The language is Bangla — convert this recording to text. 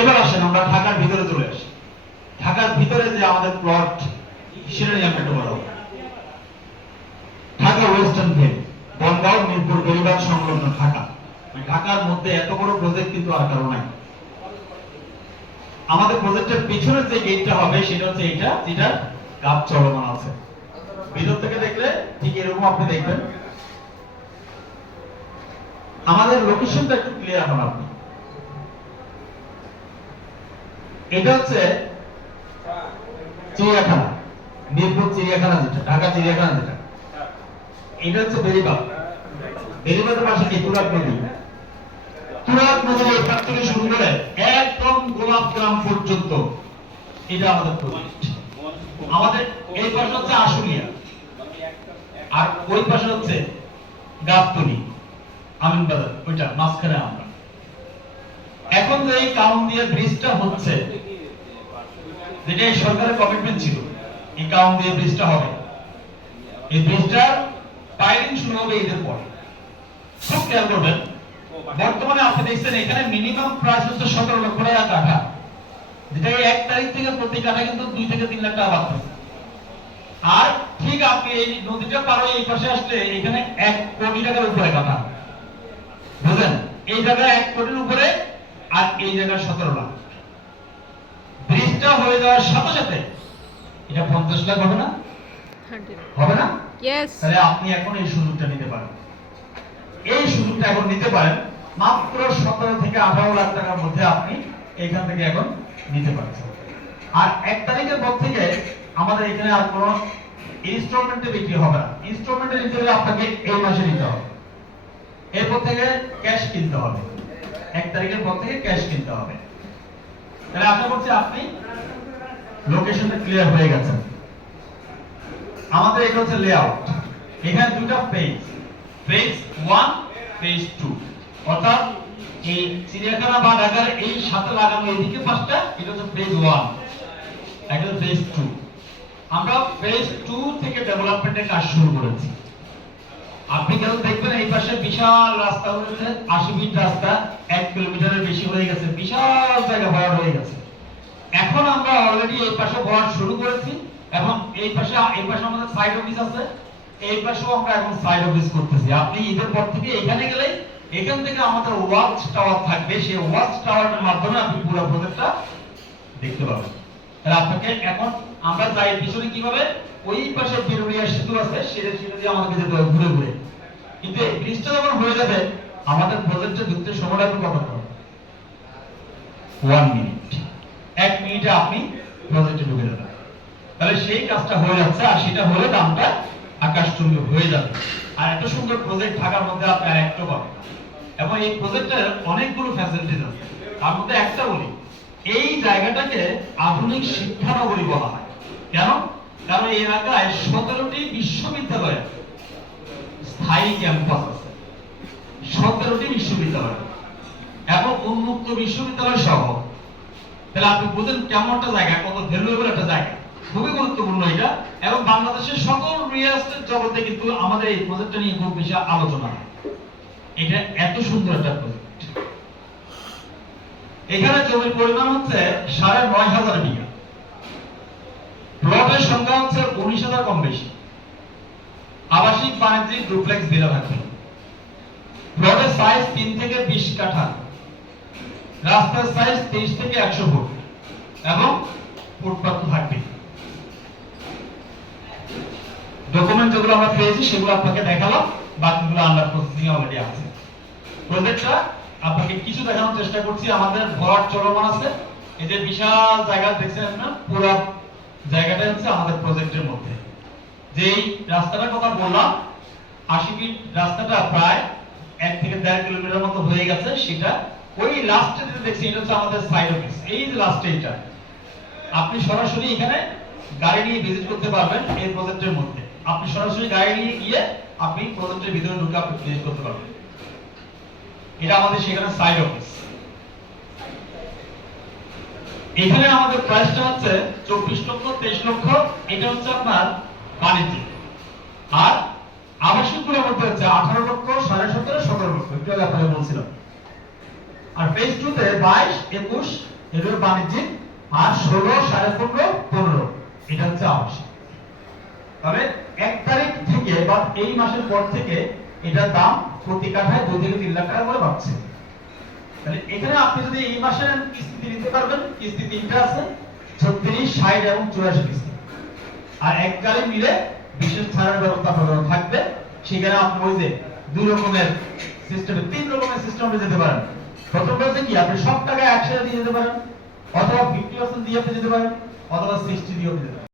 এবার আসেন আমরা ঢাকার ভিতরে চলে আসি। ঢাকার ভিতরে যে আমাদের প্লট সেটা নিয়ে আমরা একটু বলবো। ঢাকা ওয়েস্টার্ন ভেল, বনগাঁও, মিরপুর, বেড়িবাঁধ সংলগ্ন ঢাকা। ঢাকার মধ্যে এত বড় প্রজেক্ট কিন্তু আর কারো নাই। আমাদের প্রজেক্টের পিছনের যে গেটটা হবে সেটা হচ্ছে এটা, যেটা কাজ চলমান আছে। ভিতর থেকে দেখলে ঠিক এরকম আপনি দেখবেন। আমাদের লোকেশনটা একটু ক্লিয়ার হন আপনি। এটা হচ্ছে চিড়িয়াখানা, মিরপুর চিড়িয়াখানা যেটা, ঢাকা চিড়িয়াখানা যেটা, এটা হচ্ছে বেড়িবাঁধ। বেড়িবাঁধের পাশে কি তুরাগ নদী। তুরাগ নদীর এখান থেকে শুরু করে একদম গোলাপগ্রাম পর্যন্ত এটা আমাদের প্রজেক্ট। আমাদের এই পাশে হচ্ছে আশুলিয়া, আর ওই পাশে হচ্ছে গাবতলী, আমিনবাজার, ওইটা মাঝখানে আমরা। এখন যে এই কাউন্দিয়া ব্রিজটা হচ্ছে, যেটা এই সরকারের কমিটমেন্ট ছিল, এই কাউন্দিয়া ব্রিজটা হবে। এই ব্রিজটার পাইলিং শুরু হবে ঈদের পরে। খুব খেয়াল করবেন, বর্তমানে আপনি দেখছেন এখানে মিনিমাম প্রাইস হচ্ছে 17 লক্ষ টাকা কাঠা, যেটা 1 তারিখ থেকে প্রতি কাঠা কিন্তু 2 থেকে 3 লাখ টাকা বাড়তেছে। আর ঠিক আপনি এই নদীটা পার হয়ে এই পাশে আসলে এখানে 1 কোটি টাকার উপরে কাঠা, বুঝলেন? এই জায়গায় 1 কোটির উপরে, আর এই জায়গায় 17 লাখ। ব্রিজটা হয়ে যাওয়ার সাথে সাথে এটা 50 লাখ হবে না? হবে না? তাহলে আপনি এখন এই সুযোগটা নিতে পারেন। এই সুযোগটা এখন নিতে পারেন, মাত্র 17 থেকে 18 লাখ টাকার মধ্যে আপনি এখান থেকে এখন নিতে পারছেন। আর 1 তারিখের পর থেকে আমাদের এখানে আর কোনো ইনস্টলমেন্টে বিক্রি হবে না। ইনস্টলমেন্টে নিতে হলে আপনাকে এই মাসে নিতে হবে, এরপর থেকে ক্যাশ কিনতে হবে। 1 তারিখের পর থেকে ক্যাশ কিনতে হবে। তাহলে আশা করছি আপনি লোকেশনটা ক্লিয়ার হয়ে গেছে। আমাদের এটা হচ্ছে লেআউট। এখানে দুটো পেজ, পেজ 1, পেজ 2, অর্থাৎ এই চিড়িয়াখানা বা ঢাকার এই সাথে লাগানো এইদিকে পাঁচটা, এটা হচ্ছে পেজ 1, এটা হচ্ছে পেজ 2। আমরা পেজ 2 থেকে ডেভেলপমেন্টের কাজ শুরু করেছি। আপনি কেন দেখবেন এই পাশে বিশাল রাস্তা হয়েছে, 80 ফিট রাস্তা, 1 কিলোমিটারের বেশি হয়ে গেছে, বিশাল জায়গা ভরাট হয়ে গেছে। এখন আমরা অলরেডি এই পাশে ভরাট শুরু করেছি, এবং এই পাশে আমাদের সাইড অফিস আছে, এই পাশেও আমরা এখন সাইড অফিস করতেছি। আপনি ঈদের পর থেকে এখানে গেলে এখান থেকে আমাদের ওয়াচ টাওয়ার থাকবে, সেই ওয়াচ টাওয়ারের মাধ্যমে আপনি পুরো প্রজেক্টটা দেখতে পাবেন। তাহলে আপনাকে এখন আমরা যাই পিছনে কিভাবে, ওই পাশে বিরুলিয়া সেতু আছে, সেটা দিয়ে আমাদেরকে যেতে হবে ঘুরে ঘুরে। কিন্তু এই ব্রিজটা যখন হয়ে যাবে, আমাদের প্রজেক্টে ঢুকতে সময় লাগবে কতক্ষণ? 1 মিনিট। 1 মিনিটে আপনি প্রজেক্টে ঢুকে যাবেন। তাহলে সেই কাজটা হয়ে যাচ্ছে, আর সেটা হলে দামটা আকাশচুম্বী হয়ে যাবে। আর এত সুন্দর প্রজেক্ট ঢাকার মধ্যে আপনি আর একটা পাবেন। এবং এই প্রজেক্টের অনেকগুলো ফ্যাসিলিটিস আছে। তার মধ্যে একটা বলি, এই জায়গাটাকে আধুনিক শিক্ষানগরী বলা হয়। কেন? কারণ এই এলাকায় 17টি বিশ্ববিদ্যালয় স্থায়ী ক্যাম্পাস আছে, 17টি বিশ্ববিদ্যালয় এবং উন্মুক্ত বিশ্ববিদ্যালয় সহ। তাহলে আপনি বুঝেন কেমন একটা জায়গা, কত ভ্যালুয়েবল একটা জায়গা, খুবই গুরুত্বপূর্ণ এটা। এবং বাংলাদেশের সকল রিয়েল এস্টেট জগতে কিন্তু আমাদের এই প্রজেক্টটা নিয়ে খুব বেশি আলোচনা হয়। এটা এত সুন্দর একটা প্রজেক্ট। এখানে জমির পরিমাণ হচ্ছে 9,500 বিঘা, প্লটের সংখ্যা হচ্ছে 19,000 কম বেশি, আবাসিক, বাণিজ্যিক, ডুপ্লেক্স ভিলা থাকবে। প্লটের সাইজ 3 থেকে 20 কাঠা, রাস্তার সাইজ 30 থেকে 100 ফুট, এবং ফুটপাথ থাকবে। ডকুমেন্ট যেগুলো আমরা পেয়েছি সেগুলো আপনাকে দেখালাম, বাকিগুলো আন্ডার প্রসেসিং অলরেডি আছে। প্রজেক্টটা আপনাকে কিছু দেখানোর চেষ্টা করছি। আমাদের ভরাট চলমান আছে। এই যে বিশাল জায়গা দেখছেন না, পুরো জায়গাটা হচ্ছে আমাদের প্রজেক্টের মধ্যে। যেই রাস্তাটার কথা বললাম, 80 ফিট রাস্তাটা প্রায় 1 থেকে 1.5 কিলোমিটার মতো হয়ে গেছে। সেটা ওই লাস্টে যেটা দেখছি, এটা হচ্ছে আমাদের সাইড অফিস। এই যে লাস্টে এটা, আপনি সরাসরি এখানে গাড়ি নিয়ে ভিজিট করতে পারবেন। এই প্রজেক্টের মধ্যে আপনি সরাসরি গাড়ি নিয়ে গিয়ে আপনি প্রজেক্টের ভিতরে ঢুকে আপনি ভিজিট করতে পারবেন। এটা আমাদের সেখানে সাইড অফিস। এখানে আমাদের প্রাইসটা হচ্ছে 24 লক্ষ, 23 লক্ষ। এটা হচ্ছে আপনার বাণিজ্যিক। আর আবাসিকগুলোর মধ্যে হচ্ছে 18 লক্ষ, 17.5, 17 লক্ষ, একটু আগে আপনাকে বলছিলাম। আর ফেজ 2 তে 22, 21, এগুলো বাণিজ্যিক, আর 16, 15.5, 15 এটা হচ্ছে আবাসিক। তবে 1 তারিখ থেকে বা এই মাসের পর থেকে এটার দাম প্রতি কাঠায় 2 থেকে 3 লাখ টাকা করে বাড়ছে। তাহলে এখানে আপনি যদি এই মাসের কিস্তি দিতে পারবেন, কিস্তি 3টা আছে, 36, 60 এবং 84 কিস্তি, আর এককালে মিলে বিশেষ ছাড়ের ব্যবস্থা আপনাদের থাকবে। সেখানে আপনি ওই যে 2 রকমের সিস্টেমে 3 রকমের সিস্টেমে যেতে পারেন। প্রথম বলতে কি আপনি সব টাকা একসাথে দিয়ে যেতে পারেন, অথবা 50% দিয়ে আপনি যেতে পারেন, অথবা 60 দিয়েও যেতে পারেন।